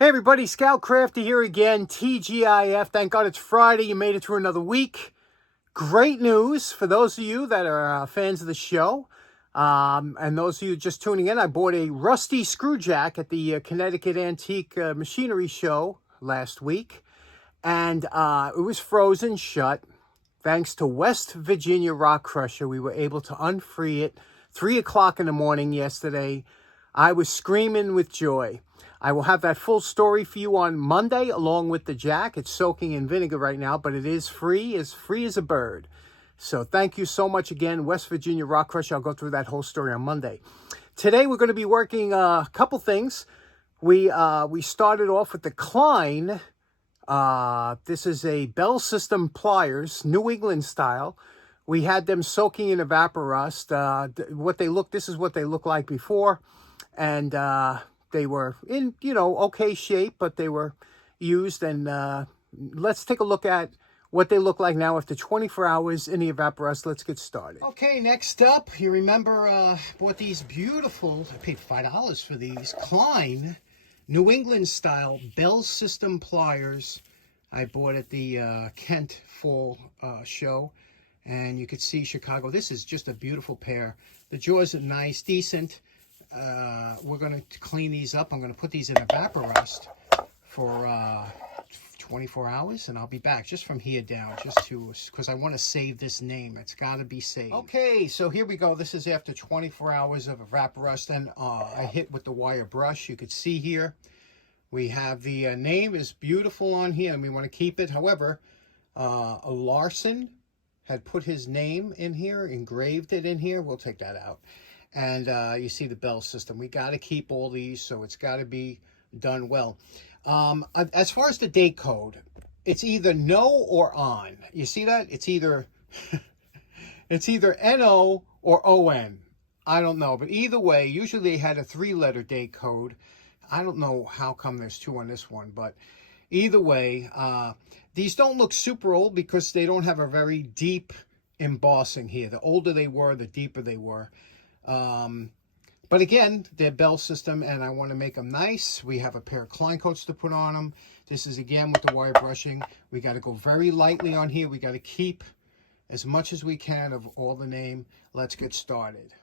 Hey everybody, Scout Crafty here again, TGIF. Thank God it's Friday. You made it through another week. Great news for those of you that are fans of the show. And those of you just tuning in, I bought a rusty screw jack at the Connecticut Antique Machinery Show last week. And it was frozen shut. Thanks to West Virginia Rock Crusher, we were able to unfree it. 3 o'clock in the morning yesterday. I was screaming with joy. I will have that full story for you on Monday along with the jack. It's soaking in vinegar right now, but it is free as a bird. So thank you so much again, West Virginia Rock Crusher. I'll go through that whole story on Monday. Today we're going to be working a couple things. We started off with the Klein. This is a Bell System pliers, New England style. We had them soaking in evaporust. This is what they look like before. And they were in, okay shape, but they were used. And let's take a look at what they look like now after 24 hours in the evaporust. Let's get started. Okay, next up, you remember bought these beautiful, I paid $5 for these, Klein New England style Bell System pliers. I bought at the Kent Fall show. And you could see Chicago. This is just a beautiful pair. The jaws are nice, decent. We're going to clean these up. I'm going to put these in evaporust for 24 hours, and I'll be back just from here down, because I want to save this name. It's got to be saved. Okay, so here we go. This is after 24 hours of evaporust, and I hit with the wire brush. You could see here we have the name is beautiful on here, and we want to keep it. However, a Larson had put his name in here, engraved it in here. We'll take that out. And you see the Bell System. We got to keep all these, so it's got to be done well. As far as the date code, it's either no or on. You see that? It's either it's either NO or ON. I don't know, but either way, usually they had a 3-letter date code. I don't know how come there's 2 on this one, but either way, these don't look super old because they don't have a very deep embossing here. The older they were, the deeper they were. But again, they're Bell System, and I want to make them nice. We have a pair of Klein coats to put on them. This is, again, with the wire brushing. We got to go very lightly on here. We got to keep as much as we can of all the name. Let's get started.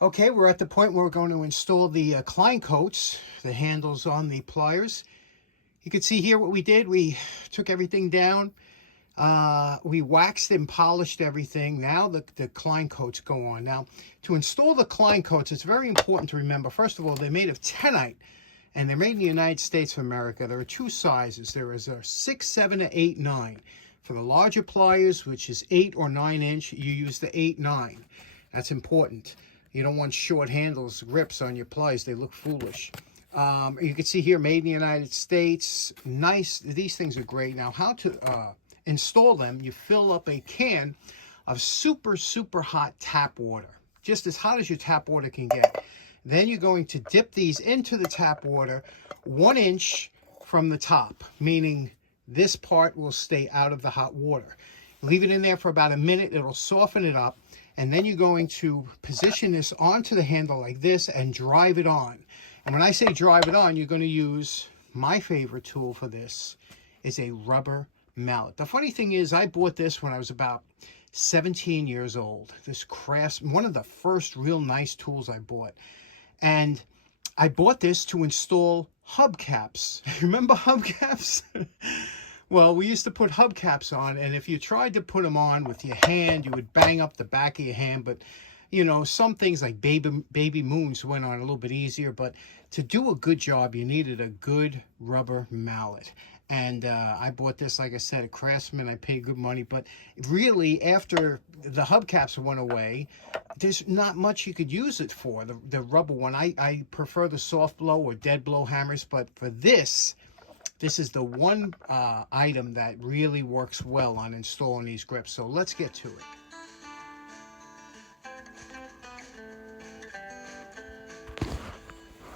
Okay, we're at the point where we're going to install the Klein coats, the handles on the pliers. You can see here what we did. We took everything down. We waxed and polished everything. Now the Klein coats go on. Now, to install the Klein coats, it's very important to remember, first of all, they're made of tenite, and they're made in the United States of America. There are 2 sizes. There is a 6, 7, and 8, 9. For the larger pliers, which is 8 or 9 inch, you use the 8, 9. That's important. You don't want short handles, grips on your pliers. They look foolish. You can see here, made in the United States. Nice. These things are great. Now, how to install them, you fill up a can of super, super hot tap water. Just as hot as your tap water can get. Then you're going to dip these into the tap water 1 inch from the top, meaning this part will stay out of the hot water. Leave it in there for about a minute. It'll soften it up. And then you're going to position this onto the handle like this and drive it on. And when I say drive it on, you're going to use my favorite tool for this is a rubber mallet. The funny thing is, I bought this when I was about 17 years old. This one of the first real nice tools I bought. And I bought this to install hubcaps. Remember hubcaps? Well, we used to put hubcaps on, and if you tried to put them on with your hand, you would bang up the back of your hand. But, you know, some things like baby moons went on a little bit easier. But to do a good job, you needed a good rubber mallet. And I bought this, like I said, at Craftsman. I paid good money. But really, after the hubcaps went away, there's not much you could use it for, the rubber one. I prefer the soft blow or dead blow hammers. But for this is the one item that really works well on installing these grips. So let's get to it.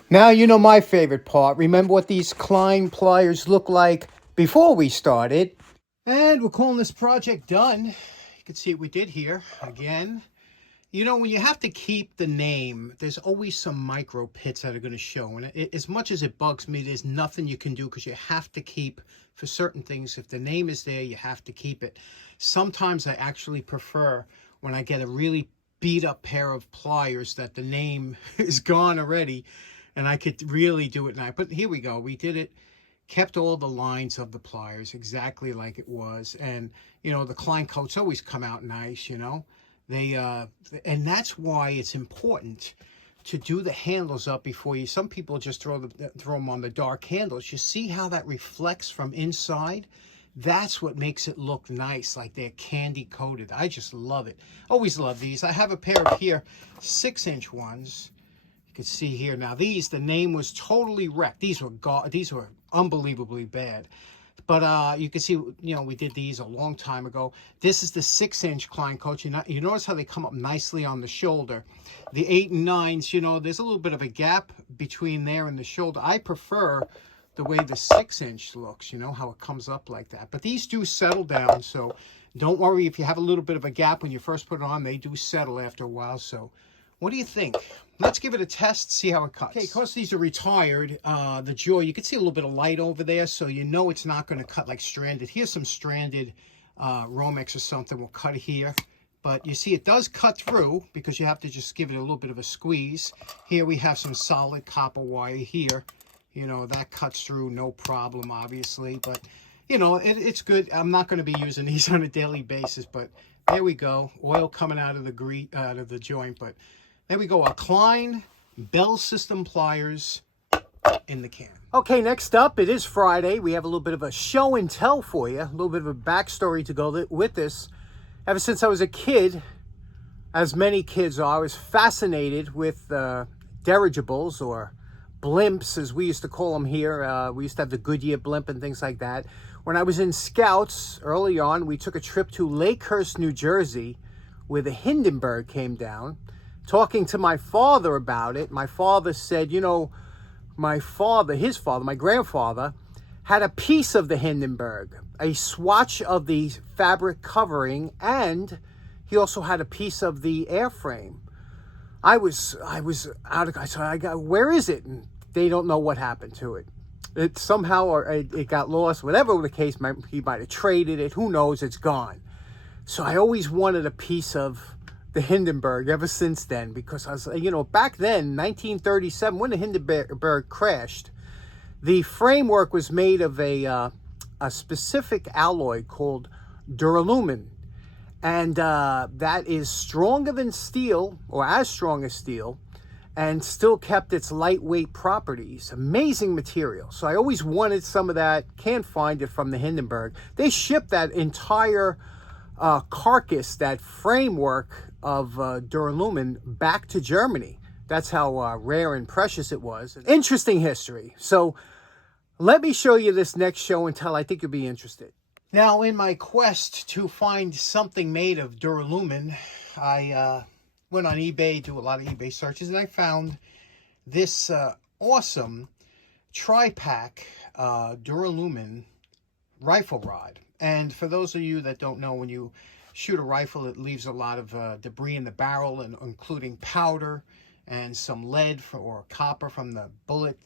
Now you know my favorite part. Remember what these Klein pliers look like before we started. And we're calling this project done. You can see what we did here again. You know, when you have to keep the name, there's always some micro pits that are going to show. And as much as it bugs me, there's nothing you can do because you have to keep, for certain things, if the name is there, you have to keep it. Sometimes I actually prefer when I get a really beat up pair of pliers that the name is gone already and I could really do it now. But here we go. We did it. Kept all the lines of the pliers exactly like it was. And, you know, the Klein coats always come out nice, you know. And that's why it's important to do the handles up before you. Some people just throw them on the dark handles. You see how that reflects from inside? That's what makes it look nice, like they're candy coated. I just love it. Always love these. I have a pair of here 6-inch ones. You can see here now. These, the name was totally wrecked. These were unbelievably bad. But you can see, you know, we did these a long time ago. This is the 6-inch Klein coat. You notice how they come up nicely on the shoulder. The 8 and 9s, you know, there's a little bit of a gap between there and the shoulder. I prefer the way the 6-inch looks, you know, how it comes up like that. But these do settle down, so don't worry if you have a little bit of a gap when you first put it on. They do settle after a while, so what do you think? Let's give it a test, see how it cuts. Okay, because these are retired, the jaw, you can see a little bit of light over there, so you know it's not going to cut like stranded. Here's some stranded Romex or something. We'll cut here. But you see it does cut through because you have to just give it a little bit of a squeeze. Here we have some solid copper wire here. You know, that cuts through, no problem, obviously. But, you know, it's good. I'm not going to be using these on a daily basis, but there we go. Oil coming out of the joint, but there we go. A Klein Bell System pliers in the can. Okay, next up, it is Friday. We have a little bit of a show and tell for you. A little bit of a backstory to go with this. Ever since I was a kid, as many kids are, I was fascinated with dirigibles, or blimps, as we used to call them here. We used to have the Goodyear blimp and things like that. When I was in Scouts early on, we took a trip to Lakehurst, New Jersey, where the Hindenburg came down. Talking to my father about it, my father said, you know, my grandfather, had a piece of the Hindenburg, a swatch of the fabric covering, and he also had a piece of the airframe. I was out of, so I got, where is it? And they don't know what happened to it. It somehow, or it got lost, whatever the case, he might have traded it, who knows, it's gone. So I always wanted a piece of the Hindenburg ever since then, because I was, you know, back then, 1937, when the Hindenburg crashed, the framework was made of a specific alloy called Duralumin. And that is stronger than steel, or as strong as steel, and still kept its lightweight properties. Amazing material. So I always wanted some of that. Can't find it from the Hindenburg. They shipped that entire carcass, that framework of Duralumin, back to Germany. That's how rare and precious it was. Interesting history. So let me show you this next show and tell. I think you'll be interested. Now, in my quest to find something made of Duralumin, I went on eBay, do a lot of eBay searches, and I found this awesome tri-pack Duralumin rifle rod. And for those of you that don't know, when you shoot a rifle, it leaves a lot of debris in the barrel, and including powder and some lead or copper from the bullet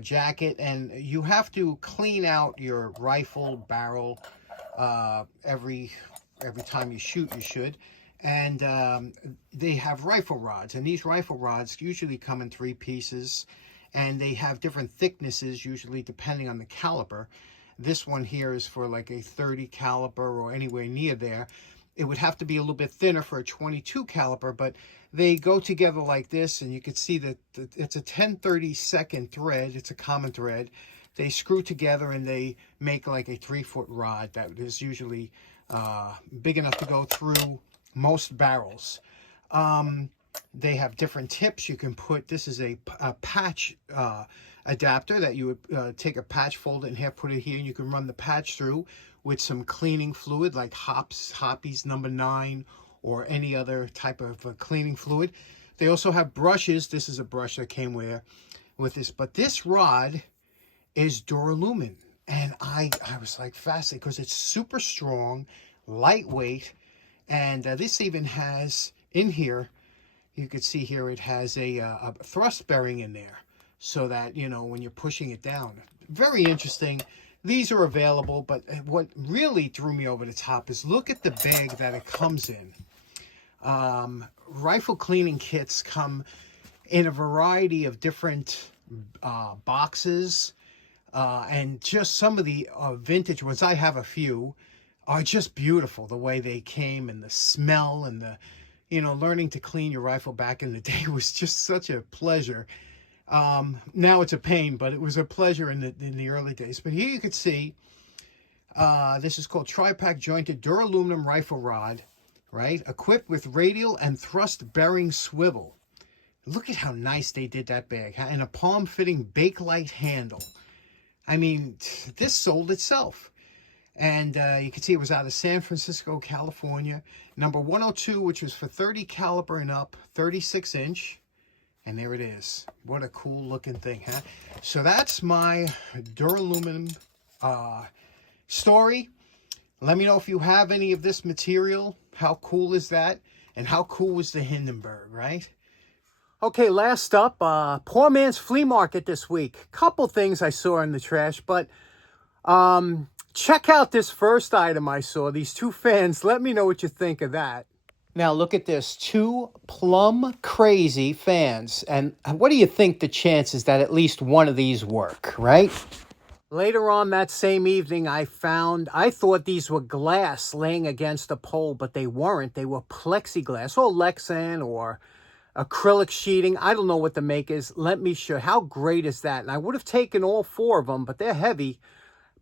jacket, and you have to clean out your rifle barrel every time you shoot. You should. And they have rifle rods, and these rifle rods usually come in 3 pieces, and they have different thicknesses, usually depending on the caliper. This one here is for like a 30 caliper or anywhere near there. It would have to be a little bit thinner for a 22 caliper, but they go together like this, and you can see that it's a 10/32 thread. It's a common thread. They screw together and they make like a 3-foot rod that is usually big enough to go through most barrels. They have different tips. You can put, this is a patch adapter that you would take a patch, fold it in half, put it here, and you can run the patch through with some cleaning fluid like Hoppe's number 9 or any other type of cleaning fluid. They also have brushes. This is a brush that came with this, but this rod is Duralumin, and I was like fascinated because it's super strong, lightweight, and this even has in here, you can see here, it has a thrust bearing in there, so that, you know, when you're pushing it down. Very interesting. These are available, but what really threw me over the top is look at the bag that it comes in. Rifle cleaning kits come in a variety of different boxes, and just some of the vintage ones, I have a few, are just beautiful. The way they came and the smell and the, you know, learning to clean your rifle back in the day was just such a pleasure. Now it's a pain, but it was a pleasure in the early days. But here you can see, this is called Tri-Pack Jointed Duralumin Rifle Rod, right? Equipped with radial and thrust bearing swivel. Look at how nice they did that bag, huh? And a palm-fitting Bakelite handle. I mean, this sold itself. And you can see it was out of San Francisco, California. Number 102, which was for 30 caliber and up, 36 inch. And there it is. What a cool looking thing, huh? So that's my Duralumin story. Let me know if you have any of this material. How cool is that? And how cool was the Hindenburg, right? Okay, last up, poor man's flea market this week. Couple things I saw in the trash, but check out this first item I saw. These two fans, let me know what you think of that. Now look at this, 2 plum crazy fans. And what do you think the chances that at least one of these work, right? Later on that same evening, I thought these were glass laying against a pole, but they weren't. They were plexiglass or Lexan or acrylic sheeting. I don't know what the make is. Let me show you. How great is that? And I would have taken all 4 of them, but they're heavy.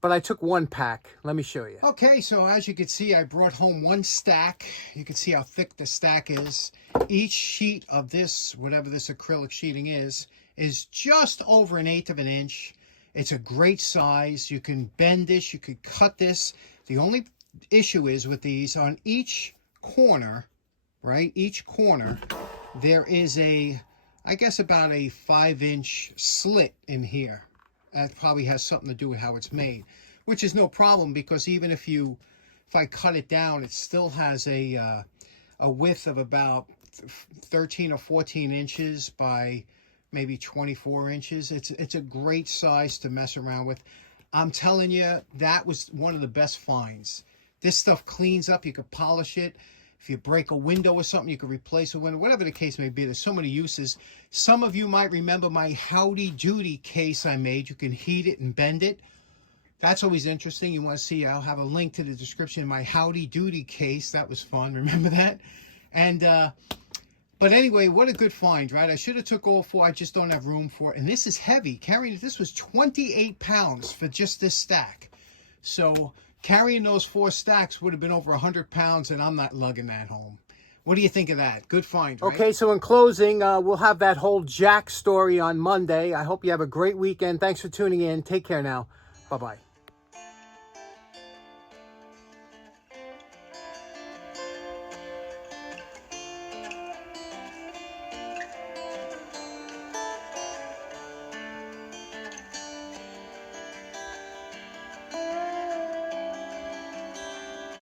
But I took 1 pack. Let me show you. Okay, so as you can see, I brought home 1 stack. You can see how thick the stack is. Each sheet of this, whatever this acrylic sheeting is just over 1/8 of an inch. It's a great size. You can bend this. You could cut this. The only issue is with these, on each corner, right? Each corner, there is a, I guess about a 5-inch slit in here. That probably has something to do with how it's made, which is no problem, because even if I cut it down, it still has a width of about 13 or 14 inches by maybe 24 inches. It's a great size to mess around with. I'm telling you, that was one of the best finds. This stuff cleans up. You could polish it. If you break a window or something, you could replace a window, whatever the case may be. There's so many uses. Some of you might remember my Howdy Doody case I made. You can heat it and bend it. That's always interesting. You want to see, I'll have a link to the description of my Howdy Doody case. That was fun. Remember that? And, but anyway, what a good find, right? I should have took all 4. I just don't have room for it. And this is heavy. Carrying this was 28 pounds for just this stack. So carrying those 4 stacks would have been over 100 pounds, and I'm not lugging that home. What do you think of that? Good find, right? Okay, so in closing, we'll have that whole Jack story on Monday. I hope you have a great weekend. Thanks for tuning in. Take care now. Bye-bye.